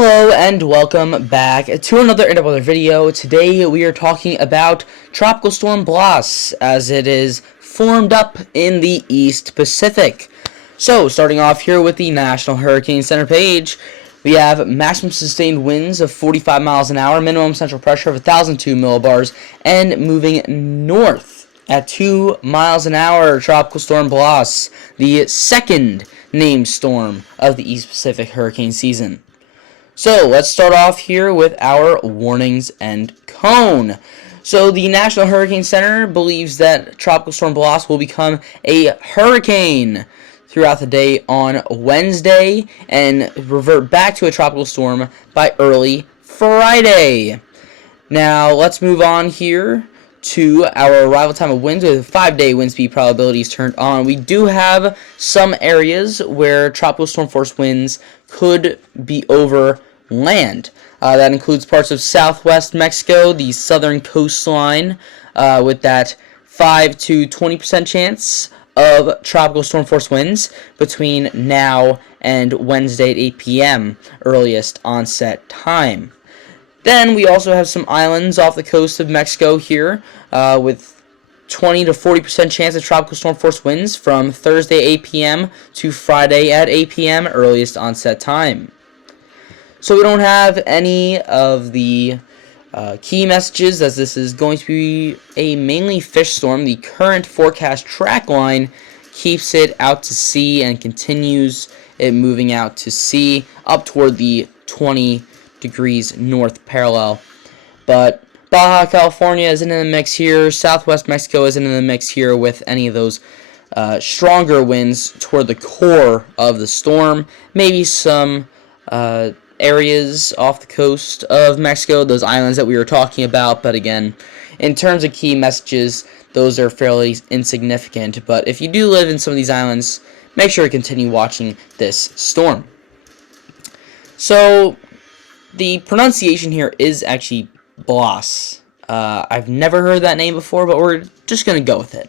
Hello and welcome back to another interstellar video. Today we are talking about Tropical Storm Blas as it is formed up in the East Pacific. So starting off here with the National Hurricane Center page, we have maximum sustained winds of 45 miles an hour, minimum central pressure of 1,002 millibars, and moving north at 2 miles an hour. Tropical Storm Blas, the second named storm of the East Pacific hurricane season. So let's start off here with our warnings and cone. So the National Hurricane Center believes that Tropical Storm Blas will become a hurricane throughout the day on Wednesday and revert back to a tropical storm by early Friday. Now let's move on here to our arrival time of winds with 5-day wind speed probabilities turned on. We do have some areas where tropical storm force winds could be over land. That includes parts of southwest Mexico, the southern coastline, with that 5 to 20% chance of tropical storm force winds between now and Wednesday at 8 p.m. earliest onset time. Then we also have some islands off the coast of Mexico here with 20 to 40% chance of tropical storm force winds from Thursday 8 p.m. to Friday at 8 p.m. earliest onset time. So we don't have any of the key messages, as this is going to be a mainly fish storm. The current forecast track line keeps it out to sea and continues it moving out to sea up toward the 20 degrees north parallel. But Baja California isn't in the mix here. Southwest Mexico isn't in the mix here with any of those stronger winds toward the core of the storm. Maybe some areas off the coast of Mexico, those islands that we were talking about, but again, in terms of key messages, those are fairly insignificant. But if you do live in some of these islands, make sure to continue watching this storm. So the pronunciation here is actually Blas. I've never heard that name before, but we're just going to go with it.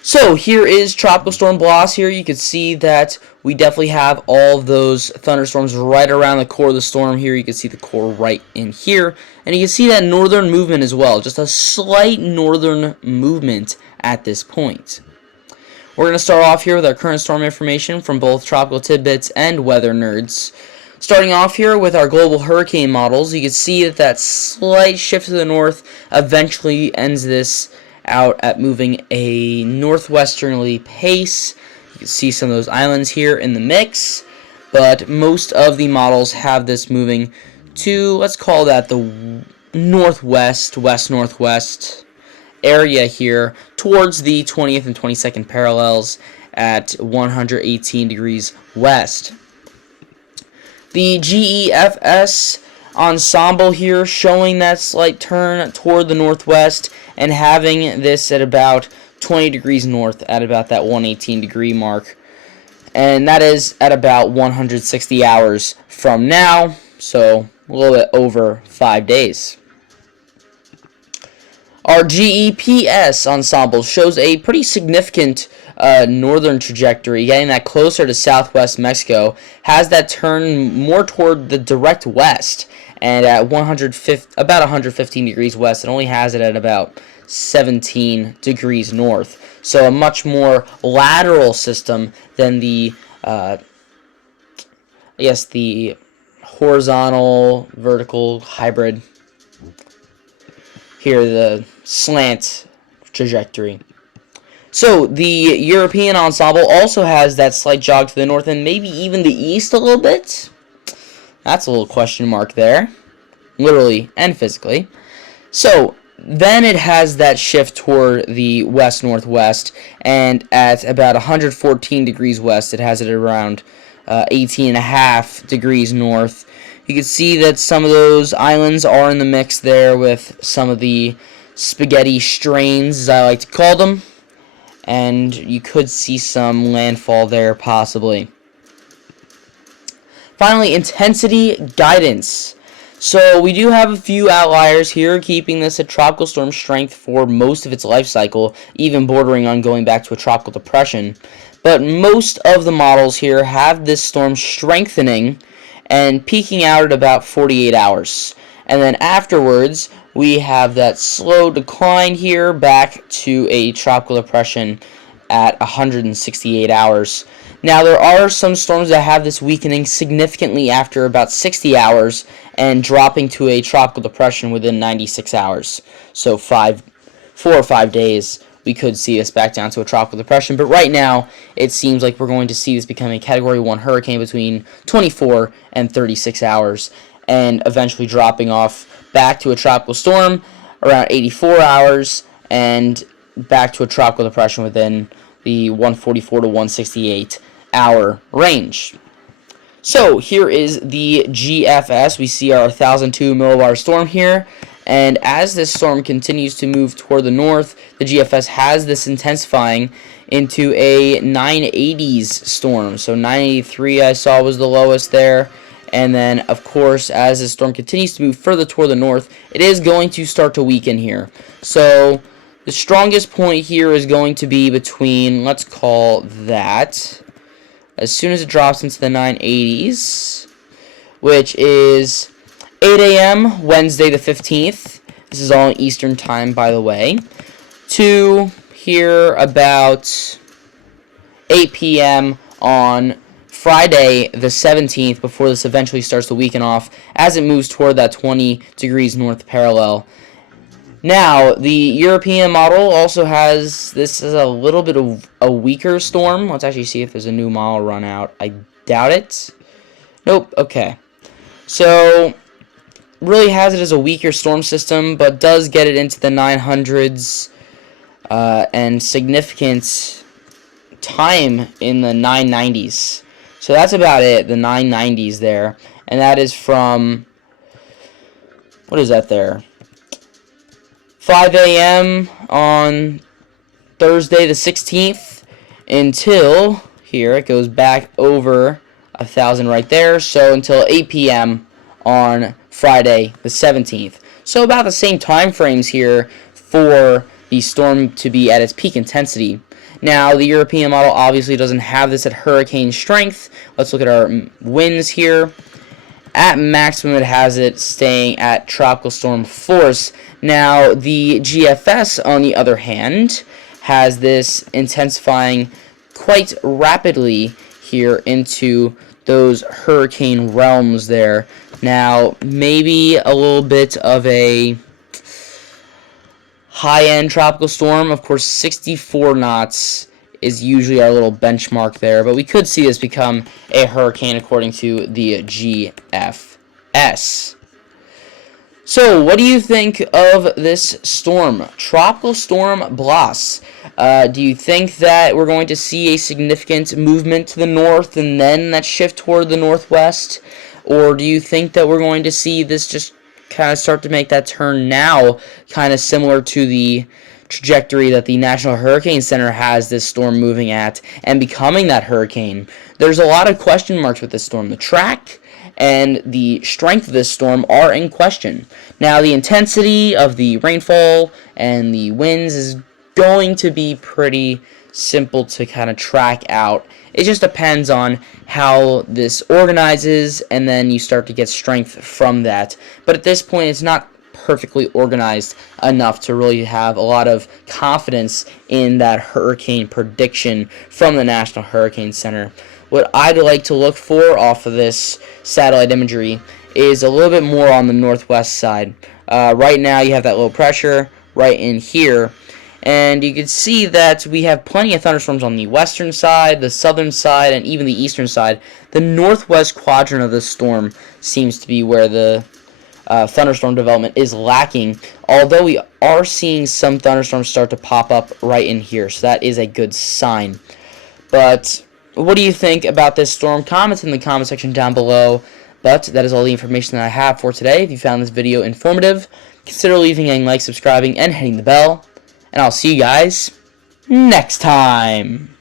So here is Tropical Storm Blas. Here you can see that we definitely have all of those thunderstorms right around the core of the storm. Here you can see the core right in here. And you can see that northern movement as well. Just a slight northern movement at this point. We're going to start off here with our current storm information from both Tropical Tidbits and Weather Nerds. Starting off here with our global hurricane models, you can see that that slight shift to the north eventually ends this out at moving a northwesterly pace. You can see some of those islands here in the mix, but most of the models have this moving to, let's call that the northwest, west-northwest area here towards the 20th and 22nd parallels at 118 degrees west. The GEFS ensemble here showing that slight turn toward the northwest and having this at about 20 degrees north at about that 118 degree mark, and that is at about 160 hours from now, so a little bit over 5 days. Our GEPS ensemble shows a pretty significant northern trajectory, getting that closer to southwest Mexico, has that turn more toward the direct west, and at about 115 degrees west, it only has it at about 17 degrees north. So a much more lateral system than the, the horizontal, vertical hybrid. Here, the slant trajectory. So the European ensemble also has that slight jog to the north and maybe even the east a little bit. That's a little question mark there, literally and physically. So then it has that shift toward the west-northwest, and at about 114 degrees west, it has it around 18.5 degrees north. You can see that some of those islands are in the mix there with some of the spaghetti strains, as I like to call them, and you could see some landfall there possibly. Finally, intensity guidance. So we do have a few outliers here, keeping this at tropical storm strength for most of its life cycle, even bordering on going back to a tropical depression. But most of the models here have this storm strengthening and peaking out at about 48 hours. And then afterwards, we have that slow decline here back to a tropical depression at 168 hours. Now, there are some storms that have this weakening significantly after about 60 hours and dropping to a tropical depression within 96 hours. So 4 or 5 days, we could see us back down to a tropical depression. But right now, it seems like we're going to see this become a Category 1 hurricane between 24 and 36 hours, and eventually dropping off back to a tropical storm around 84 hours, and back to a tropical depression within the 144 to 168 hour range. So here is the GFS. We see our 1,002 millibar storm here, and as this storm continues to move toward the north, the GFS has this intensifying into a 980s storm. So 983 I saw was the lowest there. And then, of course, as this storm continues to move further toward the north, it is going to start to weaken here. So the strongest point here is going to be between, let's call that, as soon as it drops into the 980s, which is 8 a.m. Wednesday the 15th. This is all in Eastern time, by the way. To here about 8 p.m. on Friday the 17th, before this eventually starts to weaken off as it moves toward that 20 degrees north parallel. Now, the European model also has this as a little bit of a weaker storm. Let's actually see if there's a new model run out. I doubt it. Nope, okay. So, really has it as a weaker storm system, but does get it into the 900s and significant time in the 990s. So that's about it, the 990s there. And that is from, what is that there? 5 a.m. on Thursday the 16th until, here, it goes back over 1,000 right there. So until 8 p.m. on Friday the 17th. So about the same time frames here for the storm to be at its peak intensity. Now, the European model obviously doesn't have this at hurricane strength. Let's look at our winds here. At maximum, it has it staying at tropical storm force. Now, the GFS, on the other hand, has this intensifying quite rapidly here into those hurricane realms there. Now, maybe a little bit of a high-end tropical storm. Of course, 64 knots is usually our little benchmark there, but we could see this become a hurricane according to the GFS. So, what do you think of this storm? Tropical Storm Blas. Do you think that we're going to see a significant movement to the north and then that shift toward the northwest? Or do you think that we're going to see this just kind of start to make that turn now, kind of similar to the trajectory that the National Hurricane Center has this storm moving at and becoming that hurricane? There's a lot of question marks with this storm. The track and the strength of this storm are in question. Now, the intensity of the rainfall and the winds is going to be pretty simple to kind of track out. It just depends on how this organizes, and then you start to get strength from that. But at this point, it's not perfectly organized enough to really have a lot of confidence in that hurricane prediction from the National Hurricane Center. What I'd like to look for off of this satellite imagery is a little bit more on the northwest side. Right now, you have that low pressure right in here, and you can see that we have plenty of thunderstorms on the western side, the southern side, and even the eastern side. The northwest quadrant of this storm seems to be where the thunderstorm development is lacking, although we are seeing some thunderstorms start to pop up right in here, so that is a good sign. But what do you think about this storm? Comment in the comment section down below. But that is all the information that I have for today. If you found this video informative, consider leaving a like, subscribing, and hitting the bell. And I'll see you guys next time.